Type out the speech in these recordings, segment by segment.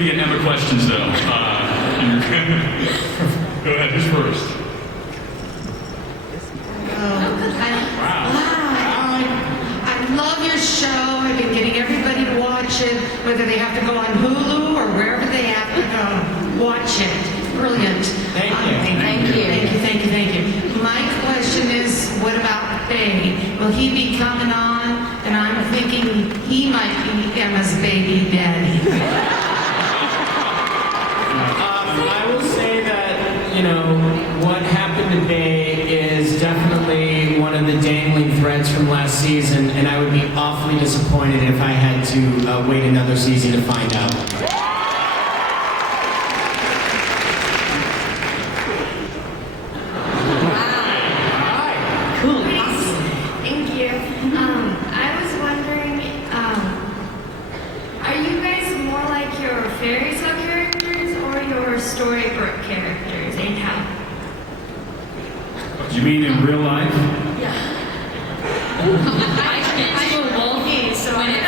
We get Emma questions though. Go ahead, who's first? Wow. I love your show. I've been getting everybody to watch it, whether they have to go on Hulu or wherever they have to go. Watch it. Brilliant. Thank you. Thank you. My question is, what about Faye? Will he be coming on? And I'm thinking he might be Emma's baby daddy. I will say that, what happened today is definitely one of the dangling threads from last season, and I would be awfully disappointed if I had to wait another season to find out. Thank you. I was wondering, are you guys more like your fairy tale characters or your storybook characters, and how? You mean in real life? Yeah. I do a wolfie, so when it's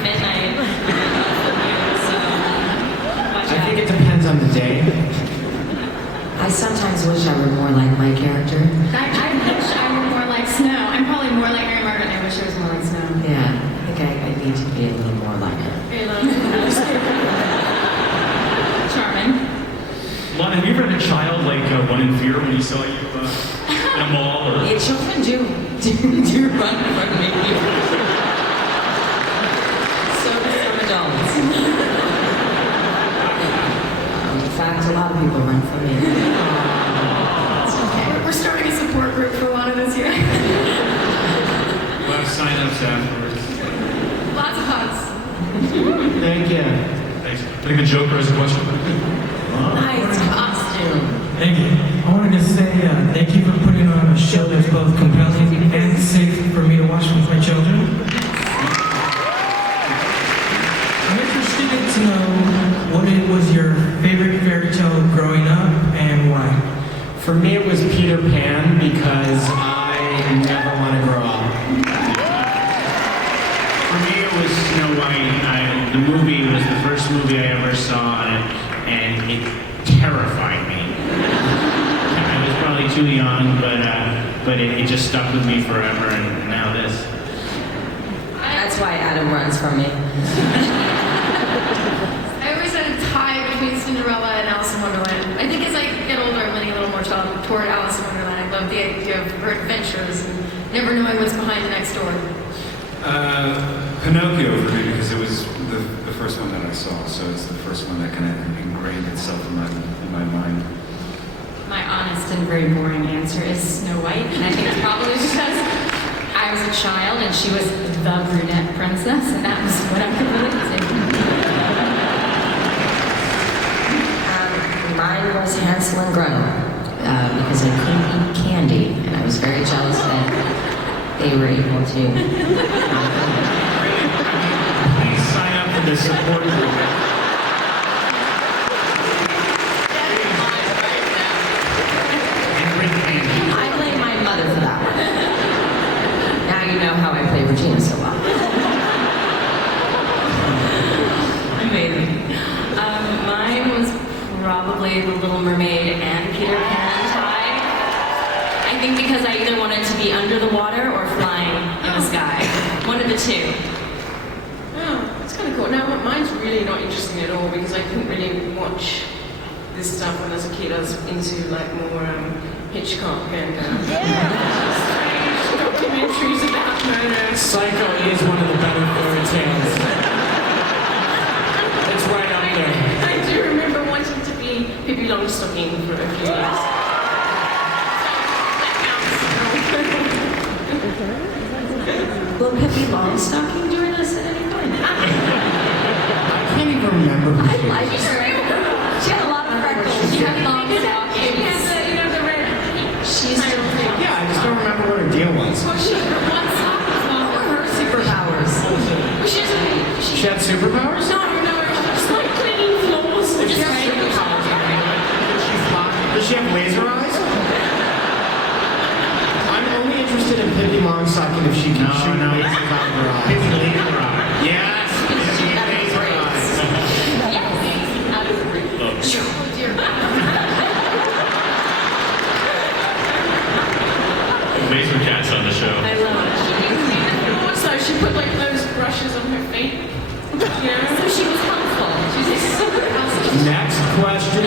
midnight. I think it depends on the day. I sometimes wish I were more like my character. I wish I were more like Snow. I'm probably more like Mary Margaret, and I wish I was more like Snow. Yeah, I think I need to be a little more like her. Very low. Charming. Lana, have you ever had a child like run in fear when he saw you in a mall? Or... Yeah, children do run from me. So do some adults. In fact, a lot of people run from me. It's okay. We're starting a support group for Lana this year. We'll have sign-ups afterwards. Lots of hugs. Thank you. Thanks. I think the Joker has a question. Nice costume. Thank you. I wanted to say thank you for putting on a show that's both compelling and safe for me to watch with my children. I'm interested to know what it was your favorite fairy tale growing up and why. For me, it was Peter Pan because I never want to grow up. For me, it was Snow White. The movie was the first movie I ever saw, and it terrified me. I was probably too young, but it just stuck with me forever, and now this. That's why Adam runs from me. I always had a tie between Cinderella and Alice in Wonderland. I think as I get older, I'm leaning a little more toward Alice in Wonderland. I love the idea of her adventures and never knowing what's behind the next door. Pinocchio for me because it was the first one that I saw, so it's the first one that kind of ingrained itself in my mind. My honest and very boring answer is Snow White, and I think it's probably because I was a child and she was the brunette princess, and that was what I could relate to. Mine was Hansel and Gretel because I couldn't eat candy, and I was very jealous that they were able to. Please sign up for the support group. I blame my mother for that one. Now you know how I play Regina so well. Amazing. Mine was probably The Little Mermaid and Peter Pan tie. I think because I either wanted to be under the water or flying in the sky. One of the two. Oh, that's kind of cool. Now, mine's really not interesting at all because I couldn't really watch this stuff when I was a kid. I was into more Hitchcock and strange documentaries about murder. Psycho is one of the better fairy tales. It's right up there. I do remember wanting to be Pippi Longstocking for a few years. Will Pippi Longstocking join us at any point? I can't even remember who she I was. just she had a lot of freckles. She had long stockings. The red. Yeah, I just don't remember what her deal was. What were her superpowers? She had superpowers? No, just like cleaning floors. If she had superpowers, does she fly? Does she have laser eyes? I'm only interested in Pippi Longstocking if she can shoot lasers out of her eyes. Pippi Longstocking. Yes. She had great. Next question.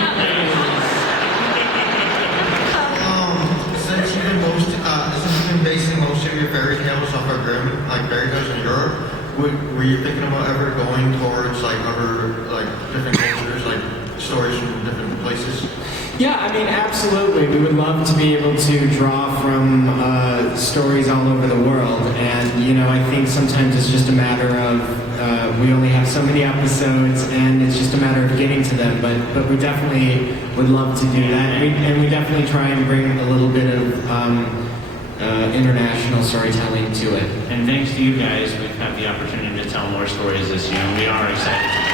Since you've been basing most of your fairy tales off of like fairy tales in Europe, were you thinking about ever going towards like other like different cultures, like stories from different places? Yeah, I mean, absolutely. We would love to be able to draw from stories all over the world. And, you know, I think sometimes it's just a matter of we only have so many episodes and it's just a matter of getting to them. But we definitely would love to do that. And we definitely try and bring a little bit of international storytelling to it. And thanks to you guys, we've had the opportunity to tell more stories this year, and we are excited to do it.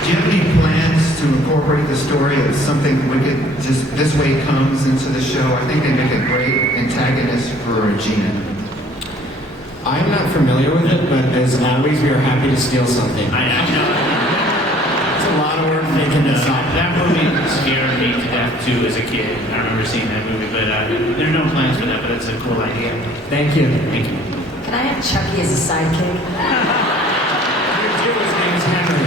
Do you have any plans to incorporate the story of something wicked just this way it comes into the show? I think they make a great antagonist for Regina. I'm not familiar with it, but as always, we are happy to steal something. I know. It's a lot of work making this up. That movie scared me to death too as a kid. I remember seeing that movie, but there are no plans for that. But it's a cool idea. Thank you. Thank you. Can I have Chucky as a sidekick? His name is Henry.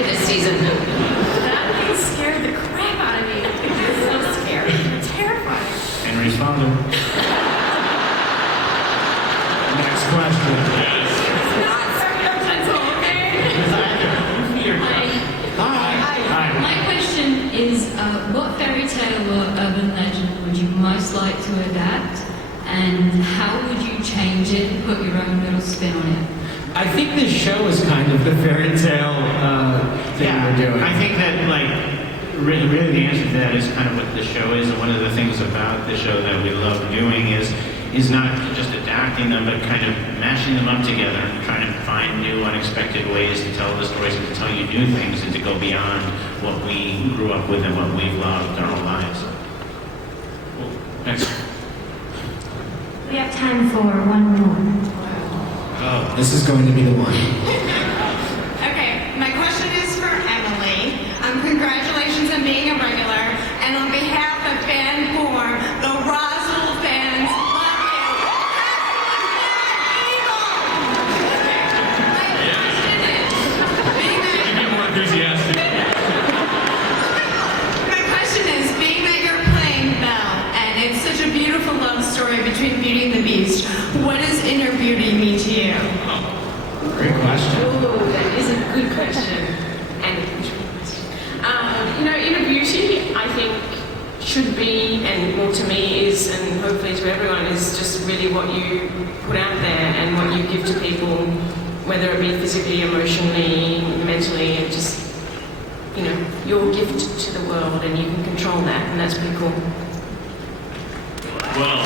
This season. That thing scared the crap out of me. It's so scary. Terrifying. Henry's father. Next question. That's okay. Hi. My question is, what fairy tale or urban legend would you most like to adapt, and how would you change it and put your own little spin on it? I think this show is kind of the fairy tale thing we're doing. I think that, like, really the answer to that is kind of what the show is, and one of the things about the show that we love doing is not just adapting them, but kind of mashing them up together and trying to find new, unexpected ways to tell the stories and to tell you new things and to go beyond what we grew up with and what we've loved our whole lives. Cool. Next. We have time for one more. Oh, this is going to be the one. Okay, my question is for Emily. Congratulations on being a regular, and on behalf of Fan Form, the Roswell fans love you. My question is, being that you're playing Belle, and it's such a beautiful love story between Beauty and the Beast, what does inner beauty mean to you? Great question. Oh, that is a good question. And a beautiful question. Inner beauty, I think, should be, and well, to me is, and hopefully to everyone, is just really what you put out there and what you give to people, whether it be physically, emotionally, mentally, and just, your gift to the world, and you can control that, and that's pretty cool. Well,